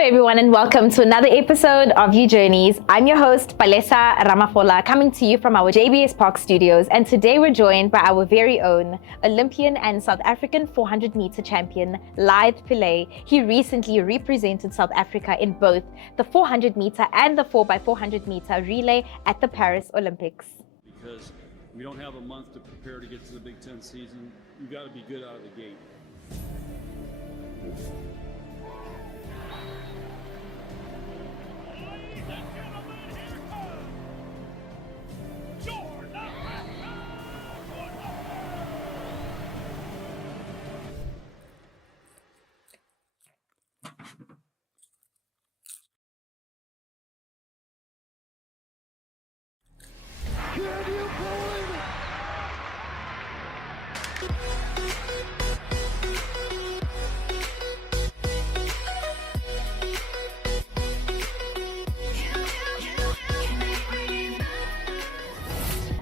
Hello everyone and welcome to another episode of You Journeys. I'm your host, Palesa Ramafola, coming to you from our JBS Park studios, and today we're joined by our very own Olympian and South African 400 meter champion, Lythe Pillay. He recently represented South Africa in both the 400 meter and the 4x400 meter relay at the Paris Olympics. Because we don't have a month to prepare to get to the Big Ten season, you got to be good out of the gate.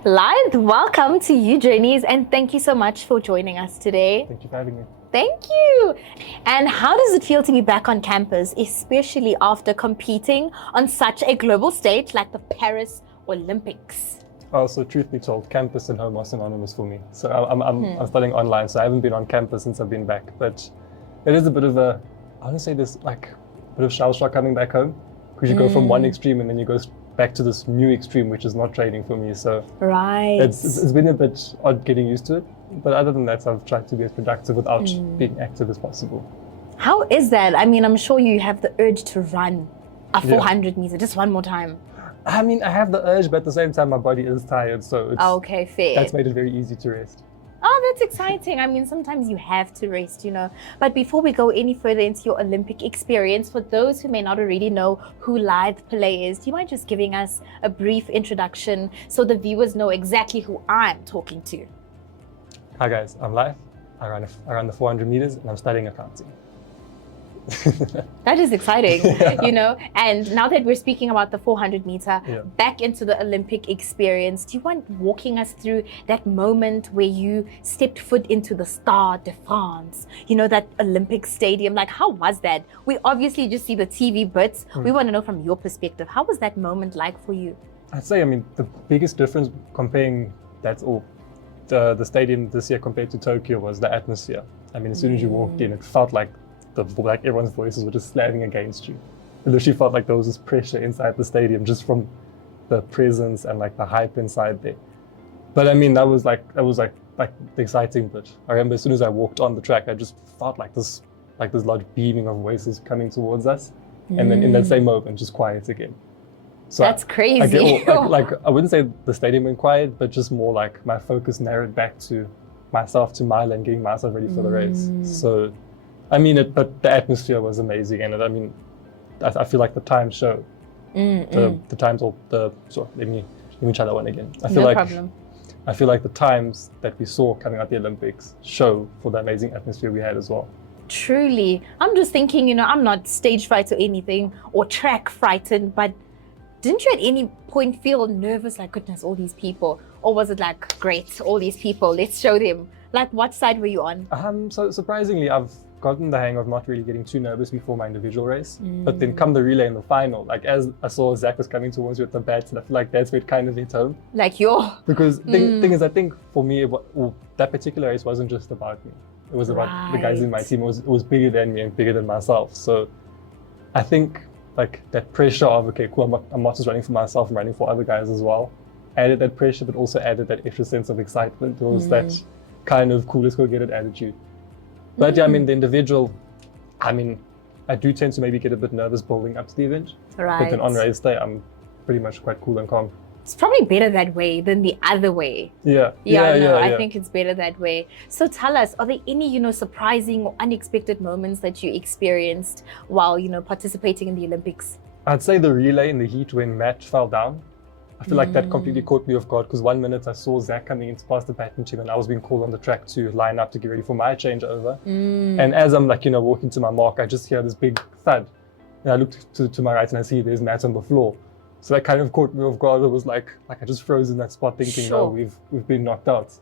Lythe, welcome to You Journeys and thank you so much for joining us today. Thank you for having me. Thank you. And how does it feel to be back on campus, especially after competing on such a global stage like the Paris Olympics? Oh, so truth be told, campus and home are synonymous for me. So I'm studying online, so I haven't been on campus since I've been back. But it is a bit of I want to say this, like a bit of shell shock coming back home, because you go from one extreme and then you go back to this new extreme, which is not training for me. So right, it's been a bit odd getting used to it. But other than that, I've tried to be as productive without being active as possible. How is that? I mean, I'm sure you have the urge to run a 400 meter just one more time. I mean, I have the urge, but at the same time, my body is tired. So it's, okay, fair. That's made it very easy to rest. Oh, that's exciting. I mean, sometimes you have to rest, you know. But before we go any further into your Olympic experience, for those who may not already know who Lythe Pillay is, do you mind just giving us a brief introduction so the viewers know exactly who I'm talking to? Hi guys, I'm Lythe. I run the 400 meters and I'm studying accounting. That is exciting, you know. And now that we're speaking about the 400 meter, back into the Olympic experience, do you mind walking us through that moment where you stepped foot into the Stade de France, you know, that Olympic stadium? Like, how was that? We obviously just see the TV bits. We want to know from your perspective, how was that moment like for you? I'd say, I mean, the biggest difference comparing the stadium this year compared to Tokyo was the atmosphere. I mean, as soon as you walked in, it felt like everyone's voices were just slamming against you. It literally felt like there was this pressure inside the stadium just from the presence and like the hype inside there. But I mean, that was like the exciting bit. I remember as soon as I walked on the track, I just felt like this large beaming of voices coming towards us, and then in that same moment, just quiet again. So that's crazy. I wouldn't say the stadium went quiet, but just more like my focus narrowed back to myself, to my lane, getting myself ready for the race. So. I mean, but the atmosphere was amazing, and I mean, I feel like the times show. The times, let me try that one again. I feel like the times that we saw coming out the Olympics show for the amazing atmosphere we had as well. Truly, I'm just thinking, you know, I'm not stage fright or anything or track frightened, but didn't you at any point feel nervous, like, goodness, all these people? Or was it like, great, all these people, let's show them? Like, what side were you on? So surprisingly, I've gotten the hang of not really getting too nervous before my individual race. But then come the relay in the final, like as I saw Zach was coming towards you with the bats, and I feel like that's where it kind of hit home. Like Because the thing is, I think for me, that particular race wasn't just about me. It was about the guys in my team. It was bigger than me and bigger than myself. So I think like that pressure of, okay, cool, I'm not just running for myself, I'm running for other guys as well. Added that pressure, but also added that extra sense of excitement. It was that kind of cool, let's go get it attitude. But yeah, I mean, the individual, I mean, I do tend to maybe get a bit nervous building up to the event. Right. But then on race day, I'm pretty much quite cool and calm. It's probably better that way than the other way. I think it's better that way. So tell us, are there any, you know, surprising or unexpected moments that you experienced while, you know, participating in the Olympics? I'd say the relay in the heat when Matt fell down. I feel like that completely caught me off guard, because 1 minute I saw Zach coming in to pass the baton to him and I was being called on the track to line up to get ready for my changeover. And as I'm like, you know, walking to my mark, I just hear this big thud. And I looked to my right and I see there's Matt on the floor. So that kind of caught me off guard. It was like I just froze in that spot thinking, no, we've been knocked out.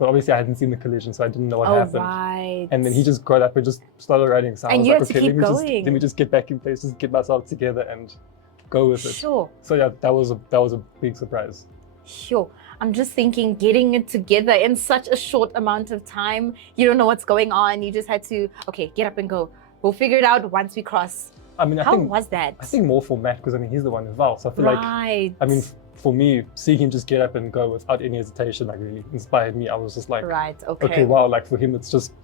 But obviously I hadn't seen the collision, so I didn't know what Oh, happened. right. And then he just got up and just started running. So I And was you like, had to okay, keep going. let me just get back in place, just get myself together and go with it. Sure. So yeah, that was a big surprise. Sure. I'm just thinking, getting it together in such a short amount of time. You don't know what's going on. You just had to, okay, get up and go. We'll figure it out once we cross. I mean, How was that? I think more for Matt, because I mean, he's the one involved. So I feel Right. I mean, for me, seeing him just get up and go without any hesitation, like really inspired me. I was just like, Right. Okay. okay, wow, like for him, it's just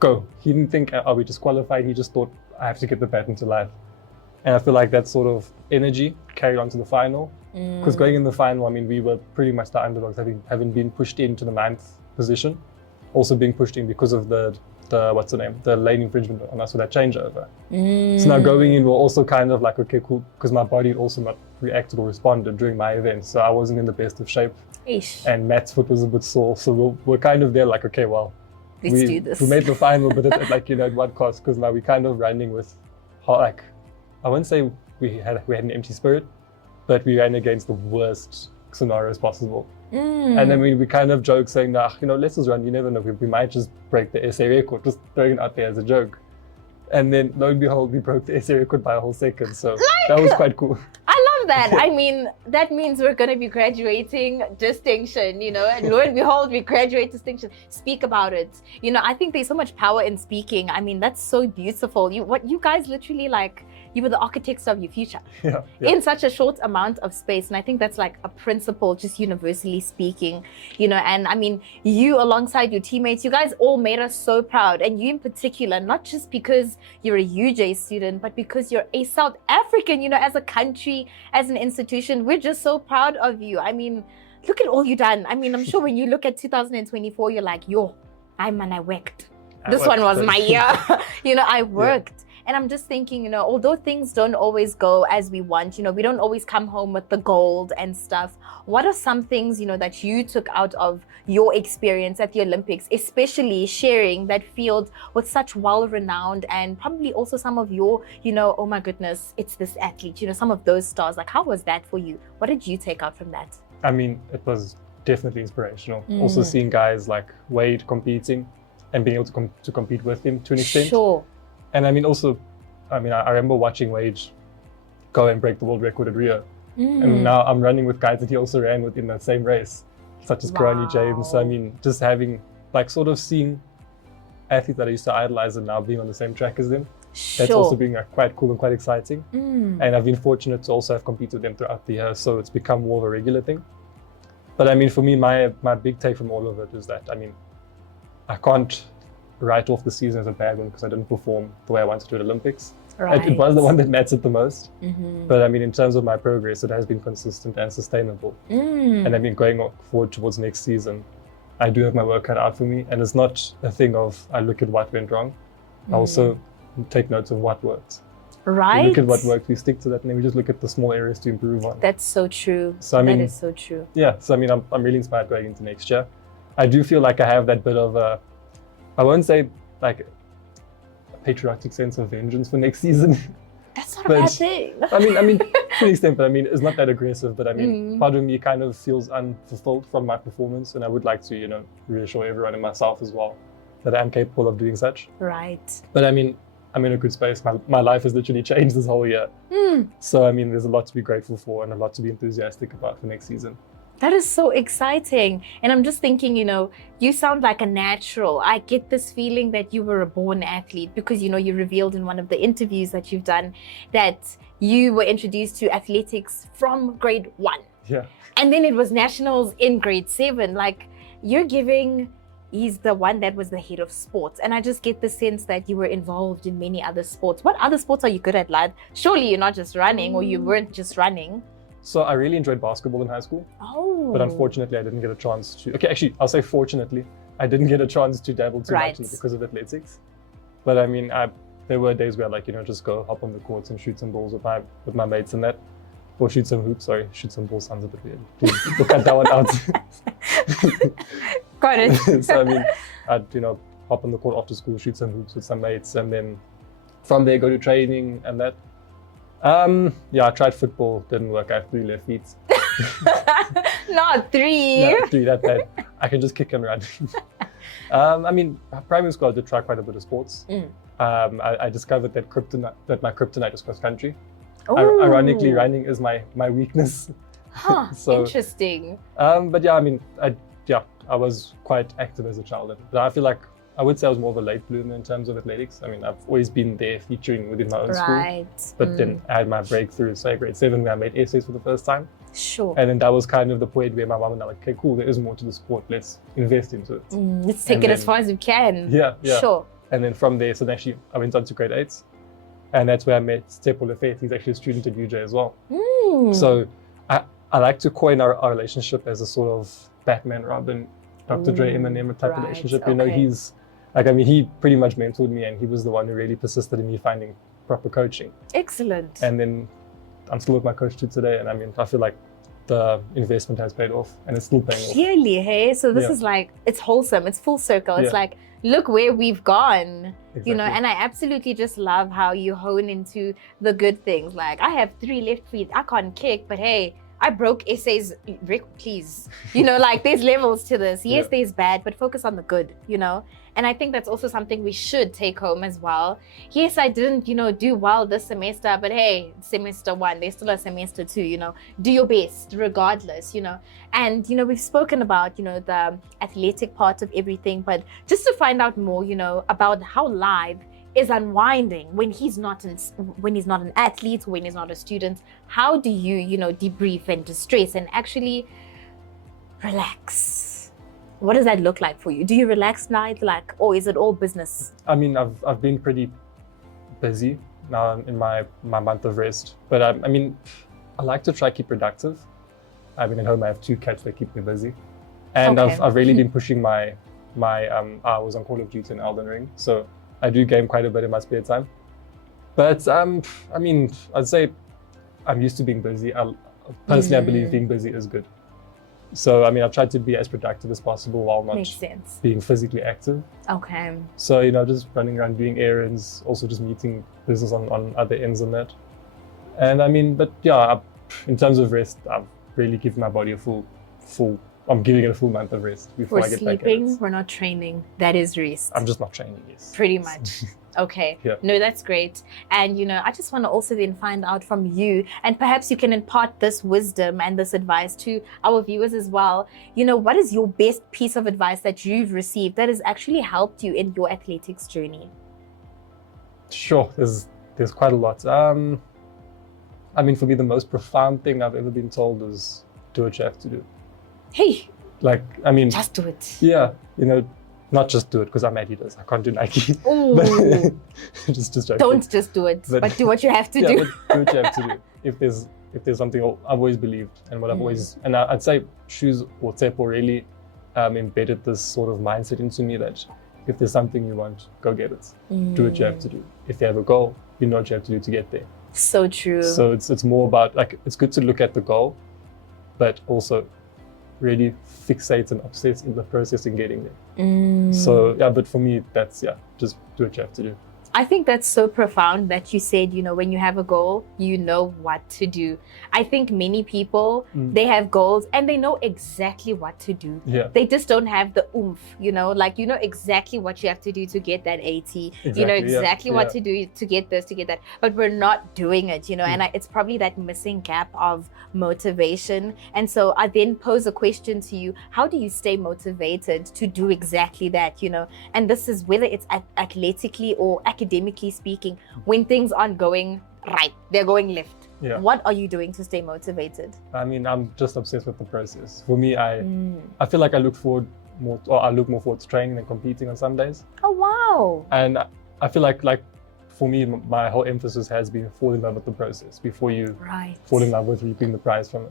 go. He didn't think, are we disqualified? He just thought, I have to get the baton to life. And I feel like that sort of energy carried on to the final. Because going in the final, I mean, we were pretty much the underdogs, having been pushed into the 9th position, also being pushed in because of the what's the name, the lane infringement on us with that changeover. So now going in, we're also kind of like, okay, cool, because my body had also not reacted or responded during my event, so I wasn't in the best of shape. Ish. And Matt's foot was a bit sore, so we're kind of there like, okay, well, Let's do this. We made the final, but at like, you know, at what cost? Because now we're kind of running with, like, I wouldn't say we had an empty spirit, but we ran against the worst scenarios possible. And then we kind of joke saying, nah, you know, let's just run. You never know. We might just break the SA record, just throwing it out there as a joke. And then lo and behold, we broke the SA record by a whole second. So that was quite cool. I love that. I mean, that means we're going to be graduating distinction, you know, and lo and behold, we graduate distinction. Speak about it. You know, I think there's so much power in speaking. I mean, that's so beautiful. What you guys literally, like, you were the architects of your future in such a short amount of space. And I think that's like a principle, just universally speaking, you know. And I mean, you alongside your teammates, you guys all made us so proud. And you in particular, not just because you're a UJ student, but because you're a South African, you know, as a country, as an institution, we're just so proud of you. I mean, look at all you've done. I mean, I'm sure when you look at 2024, you're like, yo, I worked. This one was my year. You know, I worked. Yeah. And I'm just thinking, you know, although things don't always go as we want, you know, we don't always come home with the gold and stuff. What are some things, you know, that you took out of your experience at the Olympics, especially sharing that field with such well-renowned and probably also some of your, you know, oh my goodness, it's this athlete, you know, some of those stars. Like, how was that for you? What did you take out from that? I mean, it was definitely inspirational. Also seeing guys like Wade competing and being able to compete with him to an extent. Sure. And I mean, also, I remember watching Wade go and break the world record at Rio. And now I'm running with guys that he also ran with in that same race, such as Karani James. So I mean, just having, like, sort of seeing athletes that I used to idolize and now being on the same track as them, that's also been quite cool and quite exciting. And I've been fortunate to also have competed with them throughout the year, so it's become more of a regular thing. But I mean, for me, my big take from all of it is that, I mean, I can't write off the season as a bad one because I didn't perform the way I wanted to at Olympics. Right. It was the one that mattered the most. But I mean, in terms of my progress, it has been consistent and sustainable. And I mean, going forward towards next season, I do have my work cut out for me. And it's not a thing of, I look at what went wrong. I also take notes of what worked. Right. We look at what worked, we stick to that, and then we just look at the small areas to improve on. That's so true. So I mean, that is so true. Yeah. So I mean, I'm really inspired going into next year. I do feel like I have that bit of a, I won't say like a patriotic sense of vengeance for next season. That's not a bad thing. I mean, to an extent, but I mean, it's not that aggressive. But I mean, part of me kind of feels unfulfilled from my performance, and I would like to, you know, reassure everyone and myself as well that I'm capable of doing such. Right. But I mean, I'm in a good space. My life has literally changed this whole year. So I mean, there's a lot to be grateful for and a lot to be enthusiastic about for next season. That is so exciting. And I'm just thinking, you know, you sound like a natural. I get this feeling that you were a born athlete because, you know, you revealed in one of the interviews that you've done that you were introduced to athletics from grade 1. Yeah. And then it was nationals in grade 7. Like, you're giving, he's the one that was the head of sports. And I just get the sense that you were involved in many other sports. What other sports are you good at, Lythe? Surely you're not just running, or you weren't just running. So I really enjoyed basketball in high school. Oh. But unfortunately, I didn't get a chance to. Okay, actually, I'll say fortunately, I didn't get a chance to dabble too much in it because of athletics. But I mean, there were days where, like, you know, just go hop on the courts and shoot some balls with my mates and that. Or shoot some hoops. Sorry, shoot some balls sounds a bit weird. Please, we'll cut that one out. Got it. So I mean, I'd, you know, hop on the court after school, shoot some hoops with some mates, and then from there go to training and that. Yeah, I tried football, didn't work. I have 3 left feet. Not 3. No, 3, that bad. I can just kick and run. I mean, primary school I did try quite a bit of sports. I discovered that my kryptonite is cross country. Ironically, running is my weakness. Huh, So, interesting. but yeah, I mean, I was quite active as a child. But I feel like I would say I was more of a late bloomer in terms of athletics. I mean, I've always been there featuring within my own school. But then I had my breakthrough, say grade 7, where I made essays for the first time. Sure. And then that was kind of the point where my mom and I were like, okay, cool, there is more to the sport. Let's invest into it. Let's take it as far as we can. Yeah. Sure. And then from there, so actually I went on to grade 8. And that's where I met Lythe. He's actually a student at UJ as well. So I like to coin our relationship as a sort of Batman, Robin, Dr. Dre, Eminem type relationship. You know, he's like, I mean, he pretty much mentored me, and he was the one who really persisted in me finding proper coaching. Excellent. And then I'm still with my coach to today, and I mean, I feel like the investment has paid off, and it's still paying off. Clearly, hey? So this is like, it's wholesome, it's full circle. It's like, look where we've gone, you know, and I absolutely just love how you hone into the good things. Like, I have 3 left feet, I can't kick, but hey, I broke essays, Rick, please. You know, like there's levels to this. Yes, there's bad, but focus on the good, you know? And I think that's also something we should take home as well. Yes, I didn't, you know, do well this semester, but hey, semester 1, there's still a semester 2, you know, do your best regardless, you know. And, you know, we've spoken about, you know, the athletic part of everything, but just to find out more, you know, about how Lythe is unwinding when he's not an athlete, when he's not a student. How do you, you know, debrief and distress and actually relax? What does that look like for you? Do you relax now, like, or is it all business? I mean, I've been pretty busy now in my month of rest, but I mean, I like to try keep productive. I mean, at home I have 2 cats that keep me busy, and I've really been pushing my hours on Call of Duty and Elden Ring. So I do game quite a bit in my spare time. But I mean, I'd say I'm used to being busy. Personally, I believe being busy is good. So I mean, I've tried to be as productive as possible while not being physically active. Okay. So, you know, just running around doing errands, also just meeting business on other ends and that. And I mean, but yeah, in terms of rest, I've really given my body a full. I'm giving it a full month of rest before I get back at it. We're not training. That is rest. I'm just not training, yes. Pretty much. Okay. No, that's great. And, you know, I just want to also then find out from you, and perhaps you can impart this wisdom and this advice to our viewers as well. You know, what is your best piece of advice that you've received that has actually helped you in your athletics journey? Sure. There's quite a lot. I mean, for me, the most profound thing I've ever been told is do what you have to do. Hey. Like, I mean. Just do it. Yeah. You know, not just do it because I'm Adidas. I can't do Nike. just joking. Don't just do it, but do what you have to do. But do what you have to do. If there's something I've always believed, and what I've always, and I'd say shoes or Tsepo really embedded this sort of mindset into me that if there's something you want, go get it. Do what you have to do. If you have a goal, you know what you have to do to get there. So true. So it's more about, like, it's good to look at the goal, but also really fixate and obsess in the process in getting there. So yeah, but for me, that's, just do what you have to do. I think that's so profound that you said, you know, when you have a goal, you know what to do. I think many people, they have goals and they know exactly what to do. Yeah. They just don't have the oomph, you know, like, you know exactly what you have to do to get that 80. You know exactly what to do to get this, to get that. But we're not doing it, you know, and it's probably that missing gap of motivation. And so I then pose a question to you. How do you stay motivated to do exactly that, you know? And this is whether it's athletically or academically speaking, when things aren't going right, they're going left. Yeah. What are you doing to stay motivated? I mean, I'm just obsessed with the process. For me, I feel like I look more forward to training than competing on some days. Oh, wow. And I feel like for me, my whole emphasis has been fall in love with the process before you fall in love with reaping the prize from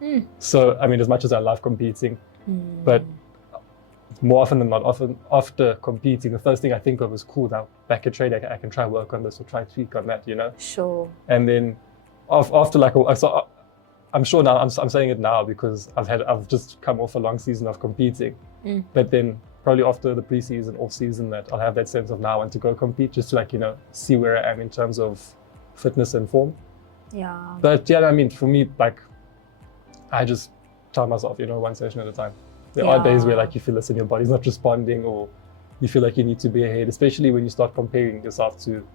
it. So, I mean, as much as I love competing, but more often than not, after competing, the first thing I think of is, cool, now back at training, I can try work on this or try tweak on that, you know? Sure. And then after so I'm sure now, I'm saying it now because I've just come off a long season of competing. But then probably after the preseason, off season, that I'll have that sense of now I want to go compete, just to, like, you know, see where I am in terms of fitness and form. Yeah. But yeah, I mean, for me, like, I just tell myself, you know, one session at a time. There are days where like you feel listen, your body's not responding, or you feel like you need to be ahead, especially when you start comparing yourself to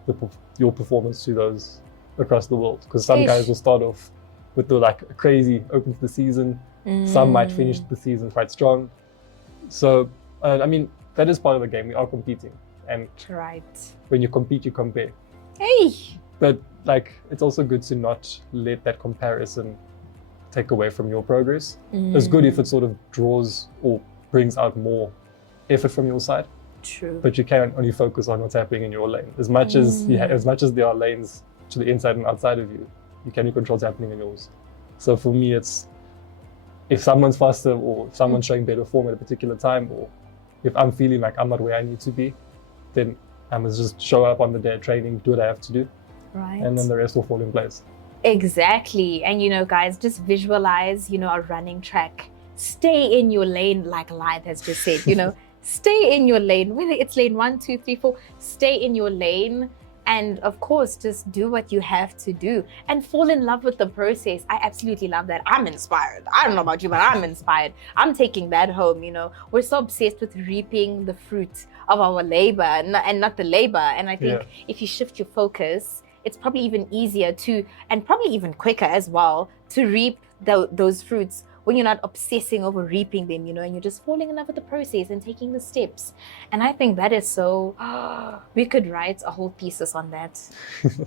your performance to those across the world. Because some guys will start off with the like crazy open to the season. Some might finish the season quite strong. So I mean, that is part of the game. We are competing, and when you compete, you compare. But like, it's also good to not let that comparison take away from your progress. It's good if it sort of draws or brings out more effort from your side. True. But you can only focus on what's happening in your lane. As much as there are lanes to the inside and outside of you, you can only control what's happening in yours. So for me, it's if someone's faster or if someone's showing better form at a particular time, or if I'm feeling like I'm not where I need to be, then I must just show up on the day of training, do what I have to do, and then the rest will fall in place. Exactly. And you know, guys, just visualize, you know, a running track. Stay in your lane, like Lythe has just said, you know, stay in your lane, whether it's lane 1, 2, 3, 4, stay in your lane. And of course, just do what you have to do and fall in love with the process. I absolutely love that. I'm inspired. I don't know about you, but I'm inspired. I'm taking that home, you know. We're so obsessed with reaping the fruit of our labor and not the labor. And I think if you shift your focus, it's probably even easier to, and probably even quicker as well, to reap those fruits when you're not obsessing over reaping them, you know, and you're just falling in love with the process and taking the steps. And I think that is so, we could write a whole thesis on that.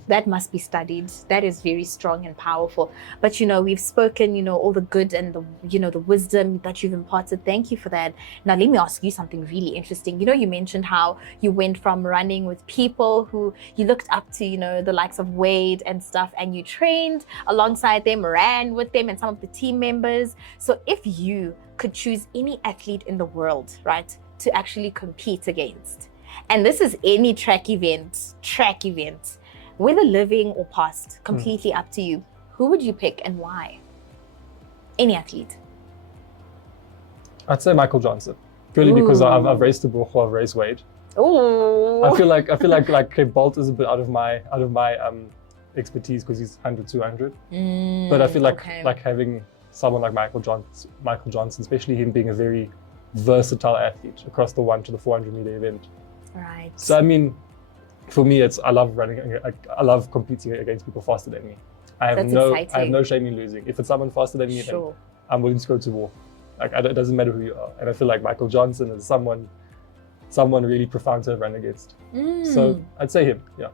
That must be studied. That is very strong and powerful. But, you know, we've spoken, you know, all the good and the, you know, the wisdom that you've imparted. Thank you for that. Now, let me ask you something really interesting. You know, you mentioned how you went from running with people who you looked up to, you know, the likes of Wade and stuff, and you trained alongside them, ran with them and some of the team members. So if you could choose any athlete in the world, right, to actually compete against, and this is any track event, whether living or past, completely up to you, who would you pick and why? Any athlete. I'd say Michael Johnson, purely because I've raced the Bucho, I've raced Wade. Oh. I feel like Bolt is a bit out of my expertise because he's 100, 200. But I feel like having someone like Michael Johnson, especially him being a very versatile athlete across the 1 to the 400 meter event. Right. So I mean, for me, I love running. I love competing against people faster than me. I have no shame in losing. If it's someone faster than me, then I'm willing to go to war. Like it doesn't matter who you are. And I feel like Michael Johnson is someone really profound to have run against. So I'd say him. Yeah.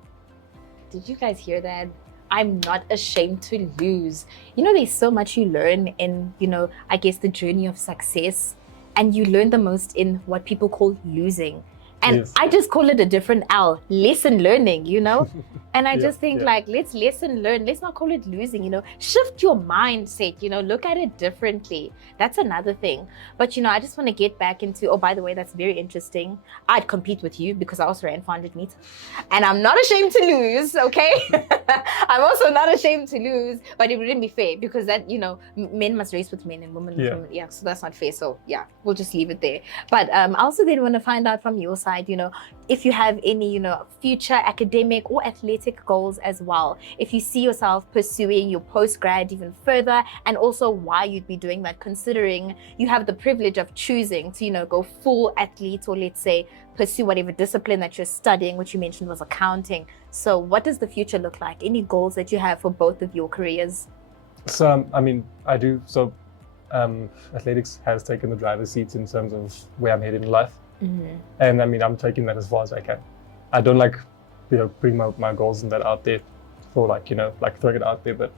Did you guys hear that? I'm not ashamed to lose. You know, there's so much you learn in, you know, I guess the journey of success, and you learn the most in what people call losing. And I just call it a different L, lesson learning, you know? And I just think like, let's lesson learn. Let's not call it losing, you know? Shift your mindset, you know, look at it differently. That's another thing. But, you know, I just want to get back into, oh, by the way, that's very interesting. I'd compete with you because I also ran 400 meters. And I'm not ashamed to lose, okay? I'm also not ashamed to lose, but it wouldn't be fair because that, you know, men must race with men and women with women. Yeah, so that's not fair. So yeah, we'll just leave it there. But I also then want to find out from your side, you know, if you have any, you know, future academic or athletic goals as well, if you see yourself pursuing your post-grad even further, and also why you'd be doing that, considering you have the privilege of choosing to, you know, go full athlete, or let's say pursue whatever discipline that you're studying, which you mentioned was accounting. So what does the future look like? Any goals that you have for both of your careers? So I mean, I do. So athletics has taken the driver's seat in terms of where I'm heading in life. And I mean, I'm taking that as far as I can. I don't like, you know, bring my goals and that out there for like, you know, like throwing it out there. But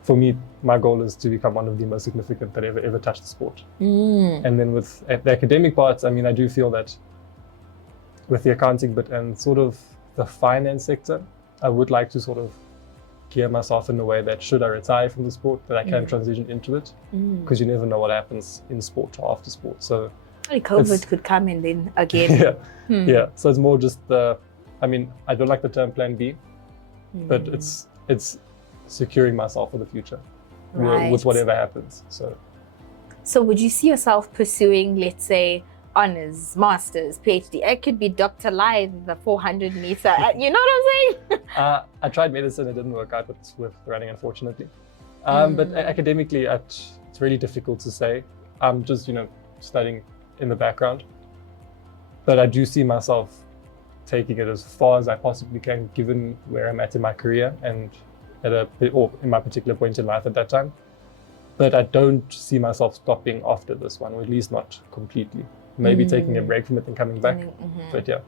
for me, my goal is to become one of the most significant that ever touched the sport. And then with the academic parts, I mean, I do feel that with the accounting bit and sort of the finance sector, I would like to sort of gear myself in a way that should I retire from the sport, that I can transition into it, because you never know what happens in sport or after sport. So COVID could come and then again. Yeah. So it's more just I mean, I don't like the term plan B, but it's securing myself for the future with whatever happens. So would you see yourself pursuing, let's say, honors, masters, PhD? It could be Dr. Lythe, the 400 meter. You know what I'm saying? I tried medicine, it didn't work out with running, unfortunately. But academically, it's really difficult to say. I'm just, you know, studying in the background. But I do see myself taking it as far as I possibly can, given where I'm at in my career and or in my particular point in life at that time. But I don't see myself stopping after this one, or at least not completely. Maybe taking a break from it and coming back. But yeah.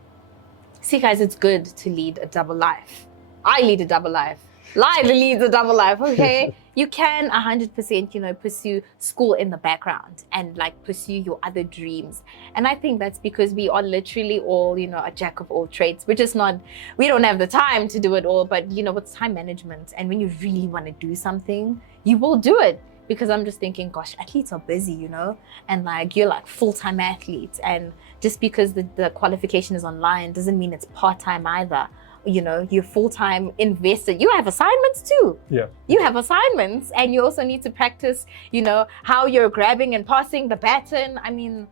See, guys, it's good to lead a double life. I lead a double life. Lythe leads a double life, okay? You can 100%, pursue school in the background and like pursue your other dreams. And I think that's because we are literally all, a jack of all trades. We don't have the time to do it all, but it's time management. And when you really want to do something, you will do it. Because I'm just thinking, gosh, athletes are busy, and like you're like full-time athletes. And just because the qualification is online doesn't mean it's part-time either. You're full-time invested. You have assignments too. Yeah. You have assignments, and you also need to practice, how you're grabbing and passing the baton. I mean,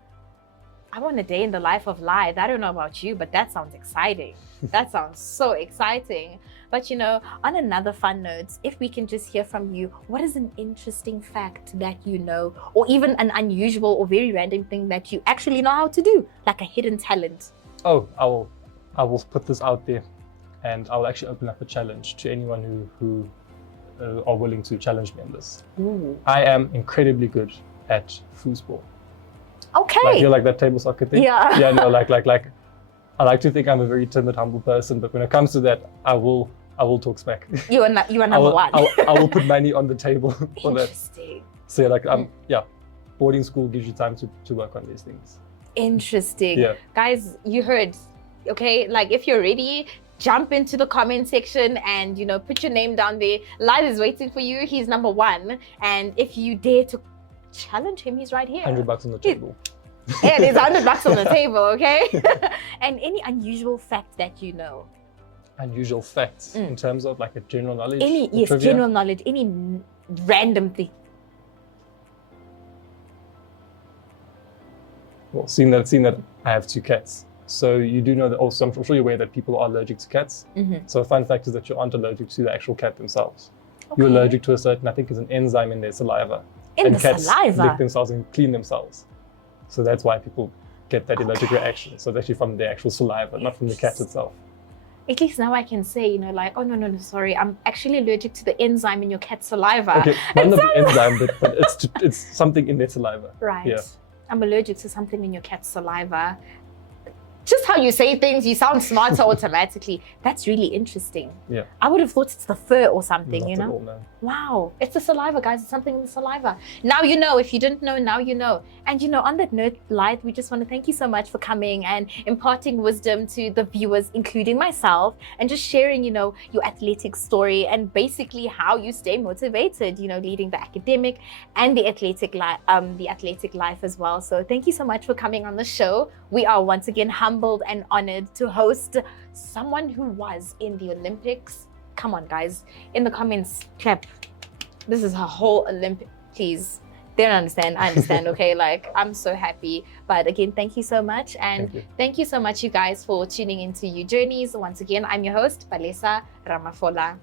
I want a day in the life of Lythe. I don't know about you, but that sounds exciting. That sounds so exciting. But on another fun note, if we can just hear from you, what is an interesting fact that or even an unusual or very random thing that you actually know how to do, like a hidden talent? Oh, I will put this out there, and I'll actually open up a challenge to anyone who are willing to challenge me on this. Ooh. I am incredibly good at foosball. Okay. Like, you're like that table soccer thing? Yeah. Yeah, no, like, I like to think I'm a very timid, humble person, but when it comes to that, I will talk smack. You are number one. I will put money on the table for that. Interesting. So boarding school gives you time to work on these things. Interesting. Yeah. Guys, you heard, okay? Like, if you're ready, jump into the comment section and, put your name down there. Lythe is waiting for you. He's number one. And if you dare to challenge him, he's right here. $100 on the table. Yeah, there's $100 on the table, okay? And any unusual fact that you know? Unusual facts in terms of like a general knowledge? Yes, trivia? general knowledge, any random thing. Well, seeing that I have 2 cats, so you do know that also, I'm sure you're aware that people are allergic to cats. So a fun fact is that you aren't allergic to the actual cat themselves. Okay. You're allergic to a certain, I think, is an enzyme in their saliva. In the cats saliva? lick themselves and clean themselves. So that's why people get that allergic reaction. So it's actually from the actual saliva, not from the cat itself. At least now I can say, like, oh, no, sorry, I'm actually allergic to the enzyme in your cat's saliva. Okay, not the enzyme, but it's something in their saliva. Right. Yeah. I'm allergic to something in your cat's saliva. Just how you say things, you sound smarter automatically. That's really interesting. Yeah. I would have thought it's the fur or something, Not at all, no. Wow, it's the saliva, guys. It's something in the saliva. Now you know. If you didn't know, now you know. And on that note, Lythe, we just want to thank you so much for coming and imparting wisdom to the viewers, including myself, and just sharing, your athletic story and basically how you stay motivated, leading the academic and the athletic life as well. So thank you so much for coming on the show. We are once again humbled and honored to host someone who was in the Olympics. Come on, guys, in the comments, clap. This is her whole Olympic, please. They don't understand. I understand, okay? Like, I'm so happy. But again, thank you so much. And thank you so much, you guys, for tuning into You Journeys. Once again, I'm your host, Palesa Ramafola.